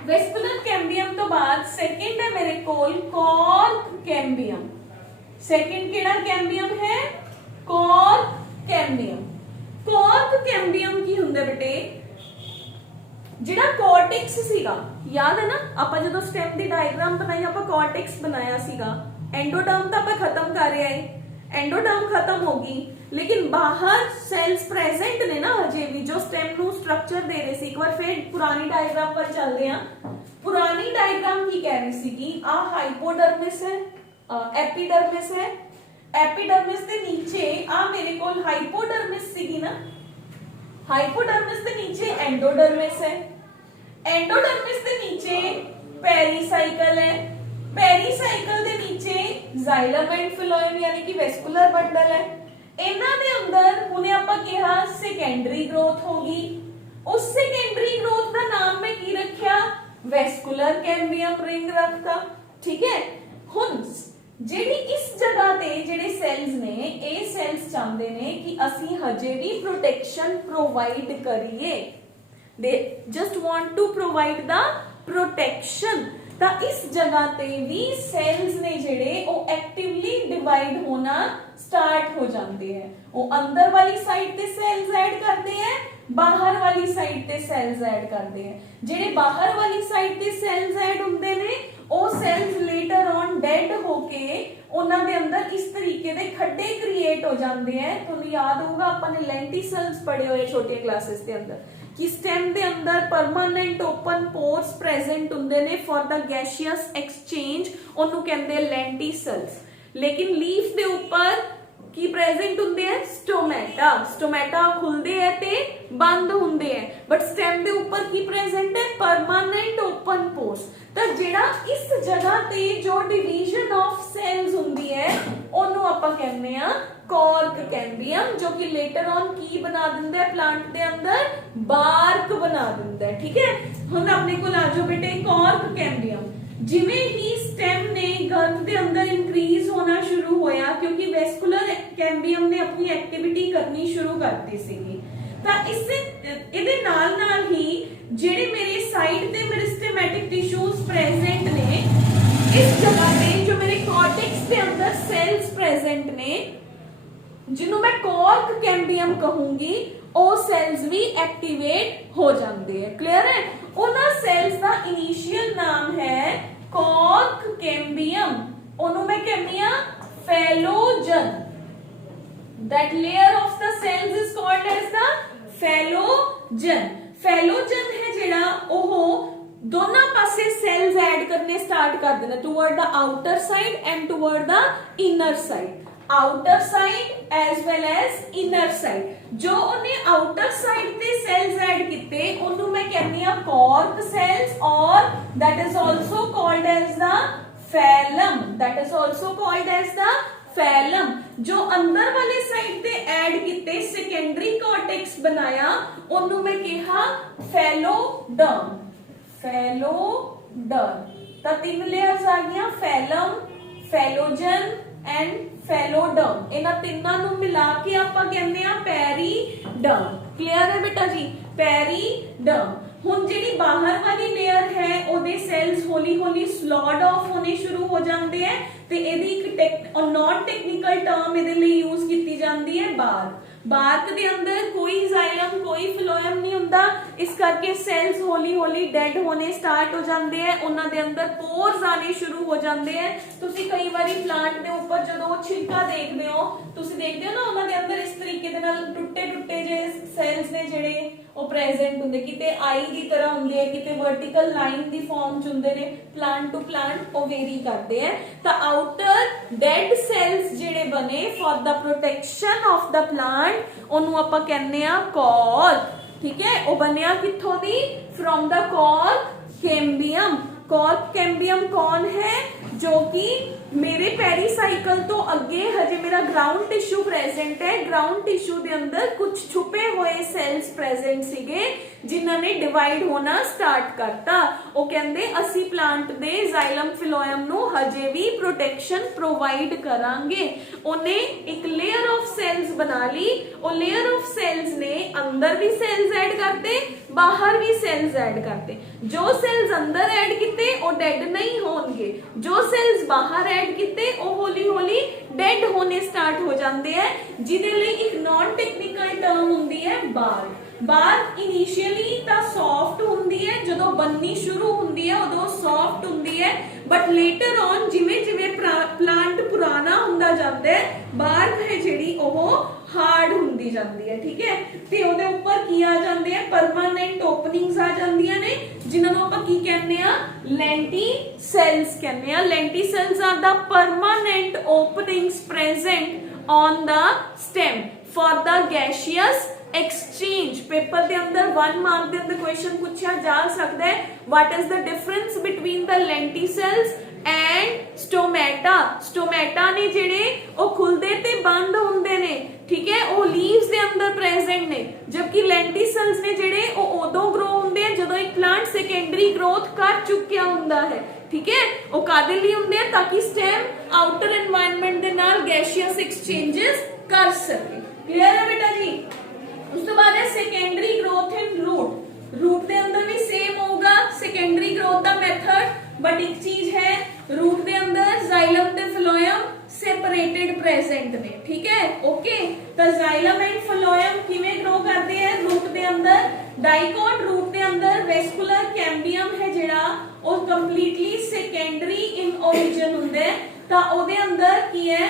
वेस्कुलर कैम्बियम तो बाद सेकंड है मेरे कोल कॉर्क कैम्बियम। सेकंड केड़ा कैम्बियम है? Cork cambium. कॉर्क कैम्बियम की हुंदा है बेटे, जिहड़ा कॉर्टेक्स सीगा, याद है ना, आपां जदों स्टेम दी डायग्राम बनाई आपां कॉर्टेक्स बनाया सीगा। एंडोडर्म तो आपां खत्म कर रहे हैं, एंडोडर्म खत्म होगी, लेकिन बाहर सेल्स प्रेजेंट ने ना हजे भी, जो स्टेम नू स्ट्रक्चर दे रहे सी। एक बार फिर पुरानी डायग्राम पर चलते हैं। पुरानी डायग्राम की कह रही सी कि आ हाइपोडर्मिस है, एपिडर्मिस है, एपिडर्मिस के नीचे आ मेरे कोल हाइपोडर्मिस सीगी ना, हाइपोडर्मिस के नीचे एंडोडर्मिस है, एंडोडर्मिस के नीचे पेरिसाइकल है, पेरिसाइकल के नीचे जाइलम एंड फ्लोएम यानी कि वेस्कुलर बंडल है। इन्हां दे अंदर हुणे आपां कहा सेकेंडरी ग्रोथ होगी। उस सेकेंडरी ग्रोथ का नाम मैं की रखिया, वेस्कुलर कैम्बियम रिंग रखता। ठीक है, हुण जेडी इस जगह ते ਦੇ ਜਿਹੜੇ ਸੈਲਸ ਨੇ ਇਹ ਸੈਲਸ ਚਾਹੁੰਦੇ ਨੇ ਕਿ ਅਸੀਂ ਹਜੇ ਵੀ ਪ੍ਰੋਟੈਕਸ਼ਨ ਪ੍ਰੋਵਾਈਡ ਕਰੀਏ। they just want to provide the protection। ਤਾਂ ਇਸ ਜਗ੍ਹਾ ਤੇ ਵੀ ਸੈਲਸ ਨੇ ਜਿਹੜੇ ਉਹ ਐਕਟਿਵਲੀ ਡਿਵਾਈਡ ਹੋਣਾ ਸਟਾਰਟ ਹੋ ਜਾਂਦੇ ਹੈ। ਉਹ ਅੰਦਰ ਵਾਲੀ ਸਾਈਡ ਤੇ ਸੈਲਸ ਐਡ ਕਰਦੇ ਹੈ, ਬਾਹਰ ਵਾਲੀ ਸਾਈਡ ਤੇ ਸੈਲਸ ਐਡ ਕਰਦੇ ਹੈ। ਜਿਹੜੇ ਬਾਹਰ ਵਾਲੀ ਸਾਈਡ ਤੇ ਸੈਲਸ ਐਡ ਹੁੰਦੇ ਨੇ ਉਹ ਸੈਲਸ ਲੇਟਰ ਔਨ ਡੈਡ ਹੋ ਕੇ ਉਹਨਾਂ ਦੇ ਅੰਦਰ ਇਸ ਤਰੀਕੇ ਦੇ ਖੱਡੇ ਕ੍ਰੀਏਟ ਹੋ ਜਾਂਦੇ ਹੈ। ਤੁਹਾਨੂੰ ਯਾਦ ਹੋਊਗਾ ਆਪਾਂ ਨੇ ਲੈਂਟੀਸਲਸ ਪੜ੍ਹੇ ਹੋਏ ਛੋਟੀਆਂ ਕਲਾਸਿਸ ਦੇ ਅੰਦਰ ਕਿ ਸਟੈਮ ਦੇ ਅੰਦਰ ਪਰਮਾਨੈਂਟ ਓਪਨ ਪੋਰਸ ਪ੍ਰੈਜ਼ੈਂਟ ਹੁੰਦੇ ਨੇ ਫॉर ਦਾ ਗੈਸੀਅਸ ਐਕਸਚੇਂਜ, ਉਹਨੂੰ ਕਹਿੰਦੇ ਲੈਂਟੀਸਲਸ। ਲੇਕਿਨ ਲੀਫ ਦੇ ਉੱਪਰ ਕੀ ਪ੍ਰੈਜ਼ੈਂਟ ਹੁੰਦੇ ਹੈ? ਸਟੋਮੈਟਾ। ਸਟੋਮੈਟਾ ਖੁੱਲਦੇ ਹੈ ਤੇ ਬੰਦ ਹੁੰਦੇ ਹੈ, ਬਟ ਸਟੈਮ ਦੇ ਉੱਪਰ ਕੀ ਪ੍ਰੈਜ਼ੈਂਟ ਹੈ? ਪਰਮਾਨੈਂਟ ਓਪਨ ਪੋਰਸ। ਤਾਂ ਜਿਹੜਾ ਇਸ ਜਗ੍ਹਾ ਤੇ ਜੋ ਡਿਵੀਜ਼ਨ ਆਫ ਸੈਲਸ ਹੁੰਦੀ ਹੈ ਉਹਨੂੰ ਆਪਾਂ ਕਹਿੰਦੇ ਆ ਕੌਰਕ ਕੈਂਬੀਅਮ, ਜੋ ਕਿ ਲੇਟਰ ਔਨ ਕੀ ਬਣਾ ਦਿੰਦਾ ਹੈ ਪਲਾਂਟ ਦੇ ਅੰਦਰ? ਬਾਰਕ ਬਣਾ ਦਿੰਦਾ ਹੈ। ਠੀਕ ਹੈ, ਹੁਣ ਆਪਣੇ ਕੋਲ ਆ ਜਾਓ ਬੇਟੇ ਕੌਰਕ ਕੈਂਬੀਅਮ। ਜਿਵੇਂ ਹੀ ਸਟੈਮ ਨੇ ਗਰਭ ਦੇ ਅੰਦਰ ਇਨਕਰੀਜ਼ ਹੋਣਾ ਸ਼ੁਰੂ ਹੋਇਆ ਕਿਉਂਕਿ ਵੈਸਕੂਲਰ ਕੈਂਬੀਅਮ ਨੇ ਆਪਣੀ ਐਕਟੀਵਿਟੀ ਕਰਨੀ ਸ਼ੁਰੂ ਕਰਤੀ ਸੀਗੀ, ਤਾਂ ਇਹਦੇ ਨਾਲ ਨਾਲ ਹੀ ਜਿਹੜੇ ਮੇਰੇ ਸਾਈਡ ਤੇ ਮੇਰਿਸਟੇਮੈਟਿਕ ਟਿਸ਼ੂਜ਼ ਪ੍ਰੈਜ਼ੈਂਟ ਨੇ ਇਸ ਜਗ੍ਹਾ ਤੇ ਜੋ ਮੇਰੇ ਕੋਰਟੈਕਸ ਦੇ ਅੰਦਰ ਸੈਲਸ ਪ੍ਰੈਜ਼ੈਂਟ ਨੇ ਜਿਹਨੂੰ ਮੈਂ ਕੌਰਕ ਕੈਂਬੀਅਮ ਕਹੂੰਗੀ, ਉਹ ਸੈਲਸ ਵੀ ਐਕਟੀਵੇਟ ਹੋ ਜਾਂਦੇ ਹੈ। ਕਲੀਅਰ ਹੈ? ਉਹਨਾਂ ਸੈਲਸ ਦਾ ਇਨੀਸ਼ੀਅਲ ਨਾਮ ਹੈ ਕੌਰਕ ਕੈਂਬੀਅਮ, ਉਹਨੂੰ ਮੈਂ ਕਹਿੰਦੀ ਆ ਫੈਲੋਜਨ। that layer of the cells is called as the phloem। phloem है ਜਿਹੜਾ ਉਹ ਦੋਨਾਂ ਪਾਸੇ ਸੈਲਸ ਐਡ ਕਰਨੇ ਸਟਾਰਟ ਕਰ ਦਿੰਦਾ toward the outer side and toward the inner side. outer side as well as inner side। ਜੋ ਉਹਨੇ outer side ਤੇ cells add ਕੀਤੇ ਉਹਨੂੰ ਮੈਂ ਕਹਿੰਦੀ ਆ cork cells or that is also called as the phloem। that is also called as the phloem। ਜੋ ਅੰਦਰ ਵਾਲੇ ਸਾਈਡ ਤੇ ਐਡ ਕੀਤੇ ਸੈਕੰਡਰੀ ਕੋਰਟੈਕਸ ਬਣਾਇਆ ਉਹਨੂੰ ਮੈਂ ਕਿਹਾ phloderm। phloderm ਤਾਂ ਤਿੰਨ ਲੇਅਰਸ ਆ ਗਈਆਂ phloem, phloem and phloderm। ਇਹਨਾਂ ਤਿੰਨਾਂ ਨੂੰ ਮਿਲਾ ਕੇ ਆਪਾਂ ਕਹਿੰਦੇ ਆ ਪੈਰੀਡਰਮ। ਕਲੀਅਰ ਹੈ ਬੇਟਾ ਜੀ? ਪੈਰੀਡਰਮ। ਹੁਣ ਜਿਹੜੀ ਬਾਹਰ ਵਾਲੀ ਲੇਅਰ ਹੈ ਉਹਦੇ ਸੈਲਸ ਹੌਲੀ ਹੌਲੀ ਸਲੌਡ ਆਫ ਹੋਣੇ ਸ਼ੁਰੂ ਹੋ ਜਾਂਦੇ ਹੈ ਤੇ ਇਹਦੀ ਇੱਕ ਨॉन ਟੈਕਨੀਕਲ ਟਰਮ ਇਹਦੇ ਲਈ ਯੂਜ਼ ਕੀਤੀ ਜਾਂਦੀ ਹੈ ਬਾਰਕ। ਬਾਰਕ ਦੇ ਅੰਦਰ ਕੋਈ ਜ਼ਾਈਲਮ ਕੋਈ ਫਲੋਇਮ ਨਹੀਂ ਹੁੰਦਾ, ਇਸ ਕਰਕੇ ਸੈਲਸ ਹੌਲੀ ਹੌਲੀ ਡੈਡ ਹੋਣੇ ਸਟਾਰਟ ਹੋ ਜਾਂਦੇ ਹੈ, ਉਹਨਾਂ ਦੇ ਅੰਦਰ ਪੋਰਸ ਆਣੇ ਸ਼ੁਰੂ ਹੋ ਜਾਂਦੇ ਹੈ। ਤੁਸੀਂ ਕਈ ਵਾਰੀ ਪਲਾਂਟ ਦੇ ਉੱਪਰ ਜਦੋਂ ਛਿਲਕਾ ਦੇਖਦੇ ਹੋ ਤੁਸੀਂ ਦੇਖਦੇ ਹੋ ਨਾ ਉਹਨਾਂ ਦੇ ਅੰਦਰ ਇਸ ਤਰੀਕੇ ਦੇ ਨਾਲ ਟੁੱਟੇ ਟੁੱਟੇ ਜਿਹੇ ਸੈਲਸ ਨੇ ਜਿਹੜੇ ਉਹ ਪ੍ਰੈਜ਼ੈਂਟ ਹੁੰਦੇ, ਕਿਤੇ ਆਈ ਦੀ ਤਰ੍ਹਾਂ ਹੁੰਦੇ ਆ, ਕਿਤੇ ਵਰਟੀਕਲ ਲਾਈਨ ਦੀ ਫਾਰਮ ਚ ਹੁੰਦੇ ਨੇ। ਪਲਾਂਟ ਟੂ ਪਲਾਂਟ ਉਹ ਵੇਰੀ ਕਰਦੇ ਆ। ਤਾਂ ਆਊਟਰ ਡੈਡ ਸੈਲਸ ਜਿਹੜੇ ਬਣੇ for the protection of the plant ਉਹਨੂੰ ਆਪਾਂ ਕਹਿੰਦੇ ਆ ਕੌਰਕ। ਠੀਕ ਹੈ, ਉਹ ਬਣਿਆ ਕਿੱਥੋਂ ਦੀ? From the cork cambium. Cork cambium कौन है? जो कि मेरे पेरिसाइकल तो अगे हजे मेरा ग्राउंड टिश्यू प्रेजेंट है। ग्राउंड टिश्यू दे अंदर कुछ छुपे हुए सेल्स प्रेजेंट सीगे जिन्हां ने डिवाइड होना स्टार्ट करता। वो कहंदे असी प्लांट दे जाइलम फिलोयम नु हजे भी प्रोटेक्शन प्रोवाइड करांगे। उन्हें एक लेयर ऑफ सेल्स बना ली। वो लेयर ऑफ सेल्स ने अंदर भी सेल्स ऐड करते, बाहर भी सेल्स ऐड करते। जो सेल्स अंदर ऐड किते वो डेड नहीं होंगे, जो सेल्स बाहर ऐड किते वो हौली हौली डेड होने स्टार्ट हो जाते हैं, जिहदे लई एक नॉन टेक्निकल टर्म हुंदी है बार। बार इनिशियली ता सॉफ्ट हुंदी है, जदों बननी शुरू हुंदी है उदों सॉफ्ट हुंदी है, बट लेटर ऑन जिवें जिवें प्लांट पुराना हुंदा जांदा है बार है जिहड़ी ओह हार्ड हुंदी जांदी है। ठीक है, ते ओहदे ऊपर की आ जांदे हैं परमानेंट ओपनिंग्स आ जांदियां ने जिन्हां नूं आपां की कहने आ लेंटिसेल्स कहने आ। Lenticels are the permanent openings present on the stem for the gaseous exchange. Paper के अंदर 1 मार्क के अंदर क्वेश्चन पूछा जा सकता है, what is the difference between the lenticels and stomata. Stomata ने जेड़े ओ खुलदे ते बंद हुंदे ने, ठीक है, वो लीव्स दे अंदर प्रेजेंट ने, जबकि लेंटिसेल्स ने जेड़े ओ उदों ग्रो हुंदे हैं जदों एक प्लांट सेकेंडरी ग्रोथ कर चुकिया हुंदा है। ठीक है, वो कादे लिए हुंदे हैं ताकि स्टेम आउटर एनवायरनमेंट दे नाल ਗੈਸੀਅਸ ਐਕਸਚੇਂजेस कर सके। क्लियर है बेटा जी। उस तो बाद है secondary growth in root. Root के अंदर भी सेम होगा सेकेंडरी ग्रोथ का मेथड, बट एक चीज है रूट के अंदर जाइलम ते फ्लोएम सेपरेटेड प्रेजेंट ने। ठीक है, ओके। तो जाइलम एंड फ्लोएम किवें ग्रो करते हैं रूट के अंदर। डाइकोट रूट के अंदर वेस्कुलर कैम्बियम है जिहड़ा वो कंप्लीटली सेकेंडरी इन ओरिजिन हुंदा है। तो ओदे अंदर की है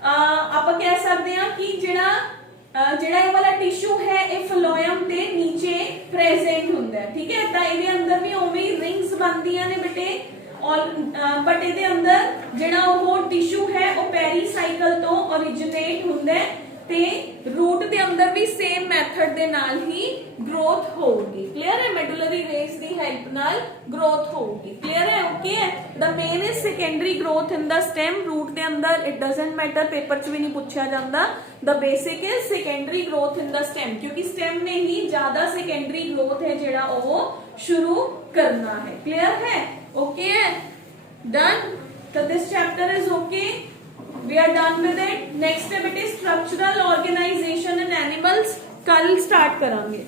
आप कह सकते हैं कि जिहड़ा ਜਿਹੜਾ ਇਹ ਵਾਲਾ ਟਿਸ਼ੂ ਹੈ ਇਹ ਫਲੋਇਮ ਦੇ ਨੀਚੇ ਪ੍ਰੈਜ਼ੈਂਟ ਹੁੰਦਾ ਹੈ। ਠੀਕ ਹੈ, ਤਾਂ ਇਹਦੇ ਅੰਦਰ ਵੀ ਉਵੇਂ ਹੀ ਰਿੰਗਸ ਬਣਦੀਆਂ ਨੇ ਬੇਟੇ, ਔਰ ਬਟ ਇਹਦੇ ਅੰਦਰ ਜਿਹੜਾ ਉਹ ਟਿਸ਼ੂ ਹੈ ਉਹ ਪੈਰੀਸਾਈਕਲ ਤੋਂ ओरिजिनेट ਹੁੰਦਾ ਹੈ ਤੇ रूट ਦੇ ਅੰਦਰ ਵੀ ਸੇਮ ਮੈਥਡ ਦੇ ਨਾਲ ਹੀ ग्रोथ ਹੋਊਗੀ। ਕਲੀਅਰ ਹੈ, ਮੈਡੂਲਰੀ ਰੇਸ ਦੀ ਹੈਲਪ ਨਾਲ ग्रोथ ਹੋਊਗੀ। ਕਲੀਅਰ ਹੈ, ਓਕੇ ਹੈ। The main is secondary growth in the stem. Root ਦੇ ਅੰਦਰ इट डजंट मैटर, पेपर 'ਚ ਵੀ ਨਹੀਂ ਪੁੱਛਿਆ ਜਾਂਦਾ। The basic is secondary growth in the stem, क्योंकि स्टेम ने ही ज्यादा सेकेंडरी ग्रोथ है जेड़ा वो शुरू करना है। क्लियर है, ओके है, डन। तो this chapter is okay, we are done with it. Next step it is structural organization in animals, कल स्टार्ट करेंगे।